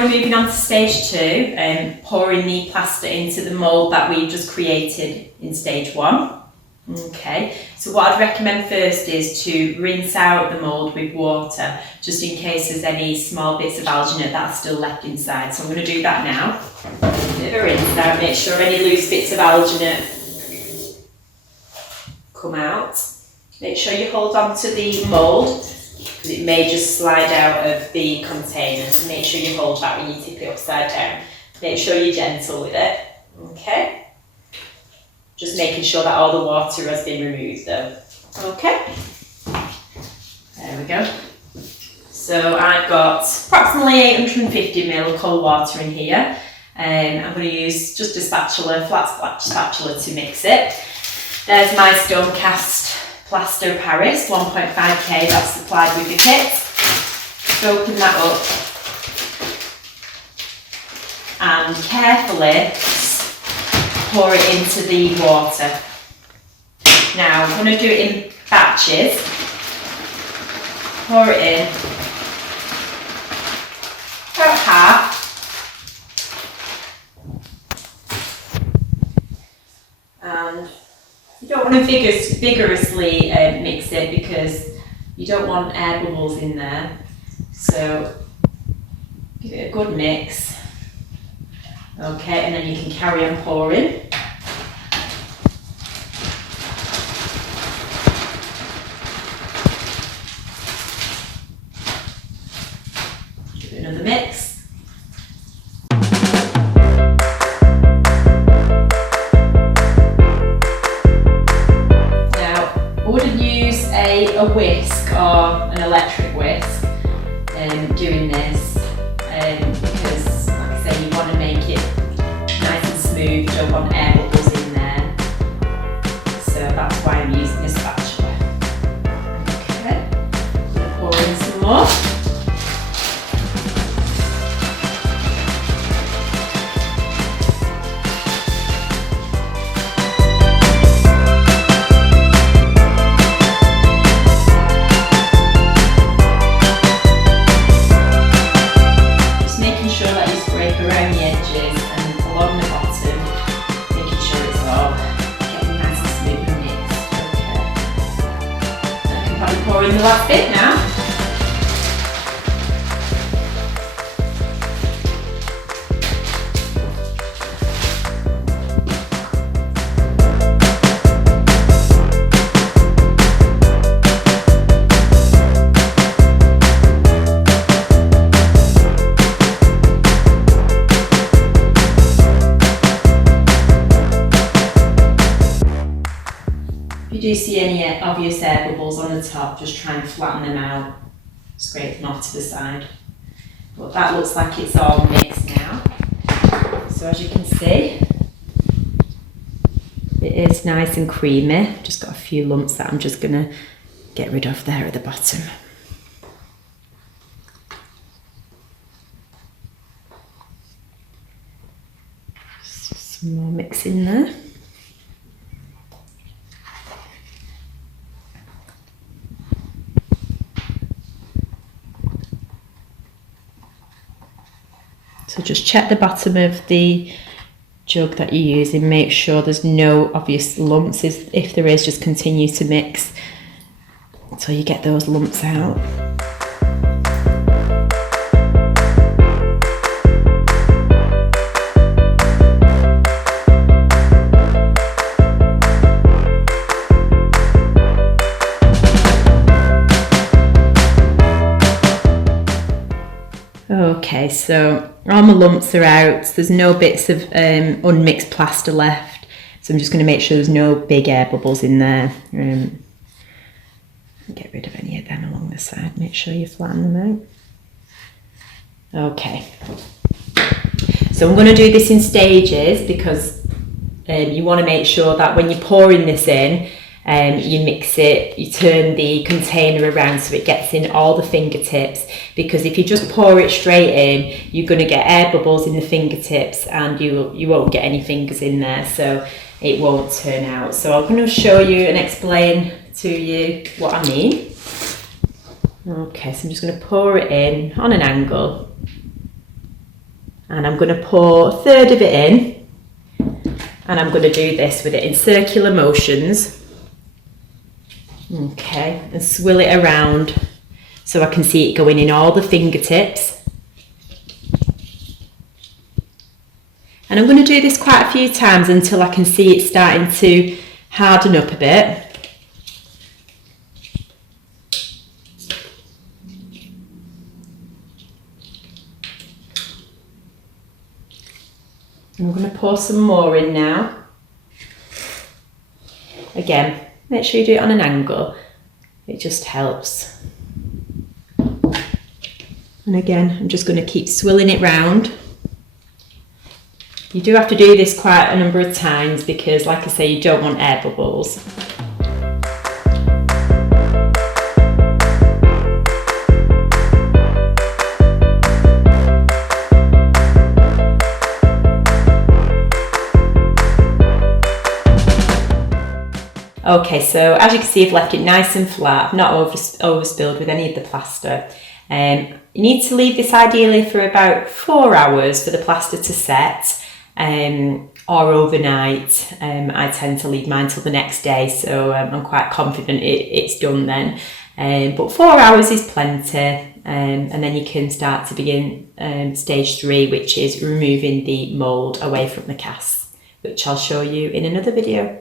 now we're moving on to stage 2, pouring the plaster into the mould that we just created in stage 1. Okay, so what I'd recommend first is to rinse out the mould with water, just in case there's any small bits of alginate that are still left inside. So I'm going to do that now. A bit of a rinse out, make sure any loose bits of alginate come out. Make sure you hold on to the mould, because it may just slide out of the container. So make sure you hold that when you tip it upside down. Make sure you're gentle with it. Okay. Just making sure that all the water has been removed though. Okay. There we go. So I've got approximately 850ml of cold water in here. I'm going to use just a spatula, flat spatula to mix it. There's my stone cast plaster Paris, 1.5k, that's supplied with the kit. Open that up and carefully pour it into the water. Now I'm going to do it in batches. Pour it in, about half. And you don't want to vigorously mix it, because you don't want air bubbles in there. So give it a good mix. Okay, and then you can carry on pouring. Give it another mix. Now, I wouldn't use a whisk or an electric whisk doing this, because, like I say, you want to make it nice and smooth. You don't want air bubbles in there, so that's why I'm using a spatula. Okay, I'm going to pour in some more. Pour in the last bit now. If you do see any obvious air bubbles on the top, just try and flatten them out, scrape them off to the side. But that looks like it's all mixed now. So as you can see, it is nice and creamy. Just got a few lumps that I'm just going to get rid of there at the bottom. Some more mix in there. So just check the bottom of the jug that you're using, make sure there's no obvious lumps. If there is, just continue to mix until you get those lumps out. Okay, so all my lumps are out. There's no bits of unmixed plaster left. So I'm just going to make sure there's no big air bubbles in there. Get rid of any of them along the side. Make sure you flatten them out. Okay. So I'm going to do this in stages, because you want to make sure that when you're pouring this in, you mix it, you turn the container around so it gets in all the fingertips, because if you just pour it straight in, you're going to get air bubbles in the fingertips and you won't get any fingers in there, so it won't turn out. So I'm going to show you and explain to you what I mean. Okay, so I'm just going to pour it in on an angle. And I'm going to pour a third of it in, and I'm going to do this with it in circular motions. Okay, and swirl it around so I can see it going in all the fingertips. And I'm going to do this quite a few times until I can see it starting to harden up a bit. I'm going to pour some more in now. Again, make sure you do it on an angle. It just helps. And again, I'm just going to keep swirling it round. You do have to do this quite a number of times because, like I say, you don't want air bubbles. Okay, so as you can see, I've left it nice and flat. I've not overspilled with any of the plaster. You need to leave this ideally for about 4 hours for the plaster to set, or overnight. I tend to leave mine till the next day, so I'm quite confident it's done then. But 4 hours is plenty, and then you can start to begin stage 3, which is removing the mould away from the cast, which I'll show you in another video.